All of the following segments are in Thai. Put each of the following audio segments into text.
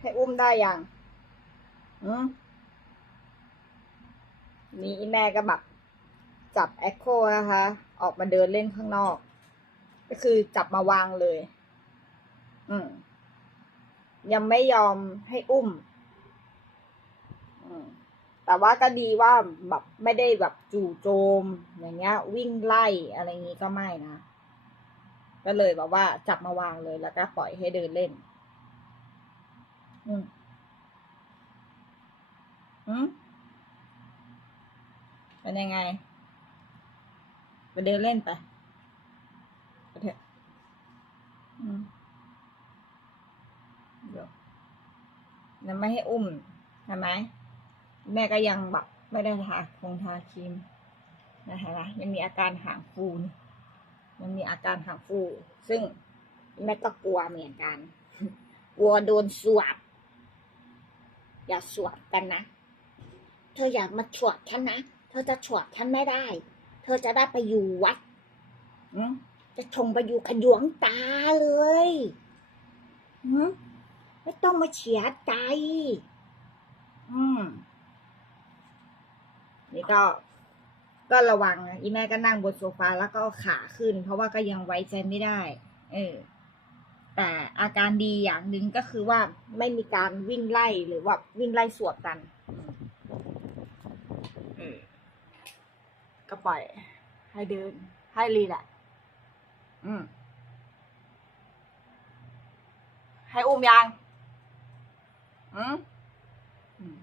ให้อุ้มได้ยังอืมนี่แม่ก็แบบจับแอคโคนะคะ ออกมาเดินเล่นข้างนอก ก็คือจับมาวางเลย อืมยังไม่ยอมให้อุ้ม อืมแต่ว่าก็ดีว่าแบบไม่ได้แบบจู่โจม อย่างเงี้ย วิ่งไล่อะไรอย่างงี้ก็ไม่นะ ก็เลยแบบว่าจับมาวางเลยแล้วก็ปล่อยให้เดินเล่น อืมอืมเป็นยังไง ไปเดินเล่นไปไปเถอะอืมเดี๋ยวยังไม่ให้อุ้มใช่ไหมแม่ก็ยังแบบไม่ได้ทาคงทาครีมนะคะยังมีอาการหางฟูนี่ยังมีอาการหางฟู ซึ่งแม่ก็กลัวเหมือนกัน กลัวโดนสวบ อย่าสวบกันนะ เธออยากมาฉวดฉันนะ เธอจะฉวดฉันไม่ได้ เธอจะได้ไปอยู่วัดอืมจะชงไปอยู่ขยวงตาเลยอืมไม่ต้องมาเฉียใจ อืม นี่ก็ ก็ระวังนะอีแม่ก็นั่งบนโซฟาแล้วก็เอาขาขึ้น เพราะว่าก็ยังไว้ใจไม่ได้ เออ แต่อาการดีอย่างหนึ่งก็คือว่าไม่มีการวิ่งไล่หรือว่าวิ่งไล่สวบกันอืมก็ปล่อย ให้เดิน ให้รีแหละ อืม ให้อุ้มยัง อืมอืม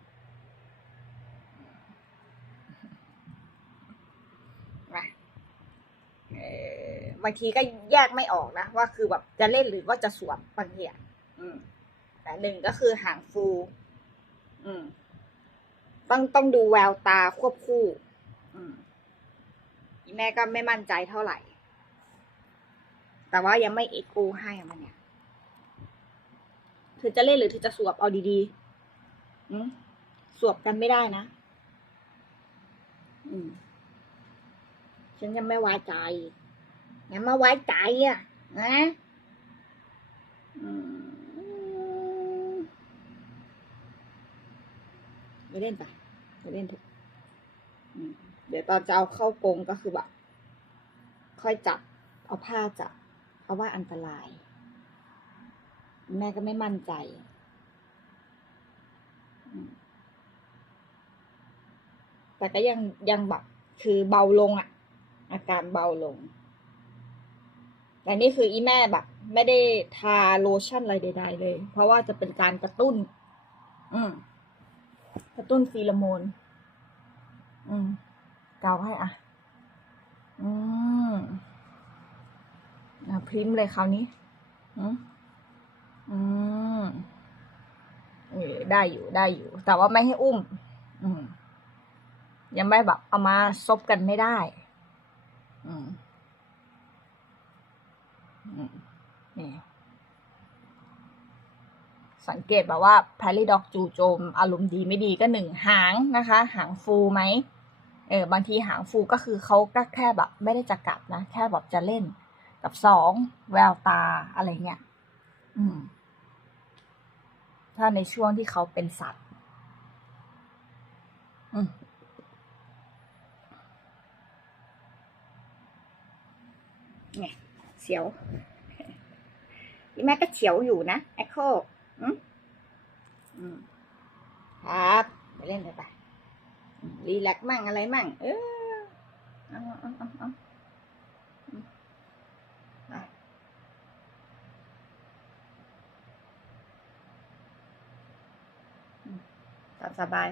มาเออ บางทีก็แยกไม่ออกนะ ว่าคือแบบจะเล่นหรือว่าจะสวมบางทีอะอืมแต่หนึ่งก็คือหางฟู อืม ต้องต้องดูแววตาควบคู่ อืมอีแม่ก็ไม่มั่นใจเท่าไหร่ แต่ว่ายังไม่เอ็กโกให้อะมันเนี่ยเธอจะเล่นหรือเธอจะสวบเอาดีๆอืมสวบกันไม่ได้นะ อืมฉันยังไม่ไว้ใจ ยังมาไว้ใจอะนะอืมไปเล่นไปไปเล่นเถอะเดี๋ยวตอนจะเอาเข้ากรงก็คือแบบค่อยจับ เอาผ้าจับ เพราะว่าอันตราย แม่ก็ไม่มั่นใจแต่ก็ยังยังแบบคือเบาลงอะอาการเบาลง แต่นี่คืออีแม่แบบ ไม่ได้ทาโลชั่นอะไรใด ๆ เลย เพราะว่าจะเป็นการกระตุ้น อืมกระตุ้นฟีโรโมน อืม เกาให้อะ อืมอะพริมเลยคราวนี้ อืมอืมได้อยู่ได้อยู่ แต่ว่าไม่ให้อุ้ม อืม ยังไม่แบบเอามาซบกันไม่ได้ อืม นี่สังเกตแบบว่าแพรรี่ด็อกจูโจม อารมณ์ดีไม่ดีก็หนึ่งหางนะคะ หางฟูไหมเออบางทีหางฟูก็คือเขาก็แค่แบบ ไม่ได้จะกัดนะ แค่แบบจะเล่น กับสองแววตาอะไรเงี้ยอืม ถ้าในช่วงที่เขาเป็นสัตว์ อืมเนี่ย เสียวแม่ก็เฉียวอยู่นะแอคโคอืมอืมครับไปเล่นไปไปรีแลกซ์มั่งอะไรมั่ง เออเอาเอาเอาเอาอืมไปตามสบาย